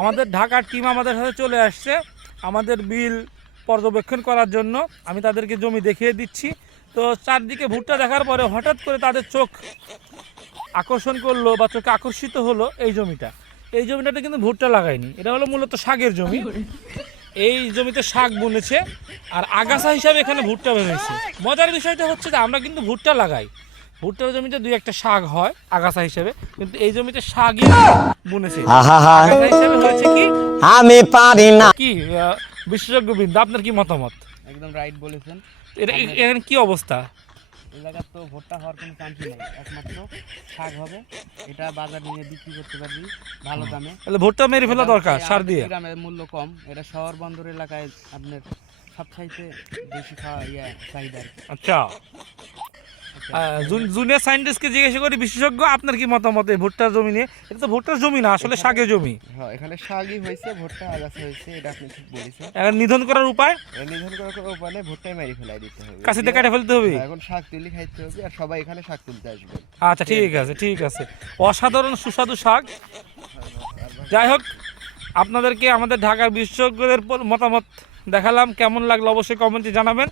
আমাদের ঢাকার টিম আমাদের সাথে চলে আসছে। আমাদের বিল পর্যবেক্ষণ করার জন্য। আমি তাদেরকে জমি দেখিয়ে দিচ্ছি। তো চারদিকে ভুট্টা দেখার পরে হঠাৎ করে তাদের চোখ আকর্ষণ করল বা চোখে আকর্ষিত হলো এই জমিটা। এই জমিটাতে কিন্তু ভুট্টা লাগায়নি এটা হলো মূলত শাকের জমি। এই জমিতে শাক বুনেছে। আর আগাছা হিসাবে এখানে ভুট্টা বেরোয়েছে মজার বিষয়টা হচ্ছে যে আমরা কিন্তু ভুট্টা লাগাই। ভুট্টার জমিতে দুই একটা শাক হয় আগাছা হিসেবে। কিন্তু এই জমিতে শাকই বুনেছে। আহা আগাছা হিসেবে হয়েছে কি? আমি পারি না। কি আহ, বিশেষজ্ঞ বৃন্দ আপনার কি মতামত? একদম রাইট বলেছেন। এটা এখানে কি অবস্থা? এলাকার তো ভোটটা হওয়ার কোনো চান্সই নেই। একমাত্র শাক হবে। এটা বাজার নিয়ে বিক্রি করতে পারবি ভালো দামে। তাহলে ভুট্টা মেরে ফেলা দরকার হচ্ছে সার দিয়ে। গ্রামের মূল্য কম। এটা শহর বন্দর এলাকায় আপনার সবচাইতে বেশি খাওয়া ইয়ে চাহিদা আচ্ছা। জুনিয়র সায়েন্টিস্টকে জিজ্ঞাসা করি বিশেষজ্ঞ আপনার কি মতামত এই ভুট্টার জমি নিয়ে? এটা তো ভুট্টার জমি না আসলে শাকের জমি। হ্যাঁ এখানে শাকই হয়েছে ভোটটা আগাছা হয়েছে এটা আপনি ঠিক বলেছেন। এখন নিধন করার উপায়? নির্ধারণ করার কোনো উপায় নেই ভোটটাই মেরে ফেলাই দিতে হবে। কাছিতে কেটে ফেলতে হবে? হ্যাঁ, এখন শাক তুলি খাইতে হবে আর সবাই এখানে শাক তুলতে আসবে। আচ্ছা ঠিক আছে ঠিক আছে। অসাধারণ সুস্বাদু শাক। যাই হোক আপনাদেরকে আমাদের ঢাকার বিশেষজ্ঞদের মতামত দেখালাম কেমন লাগল অবশ্যই কমেন্টে জানাবেন।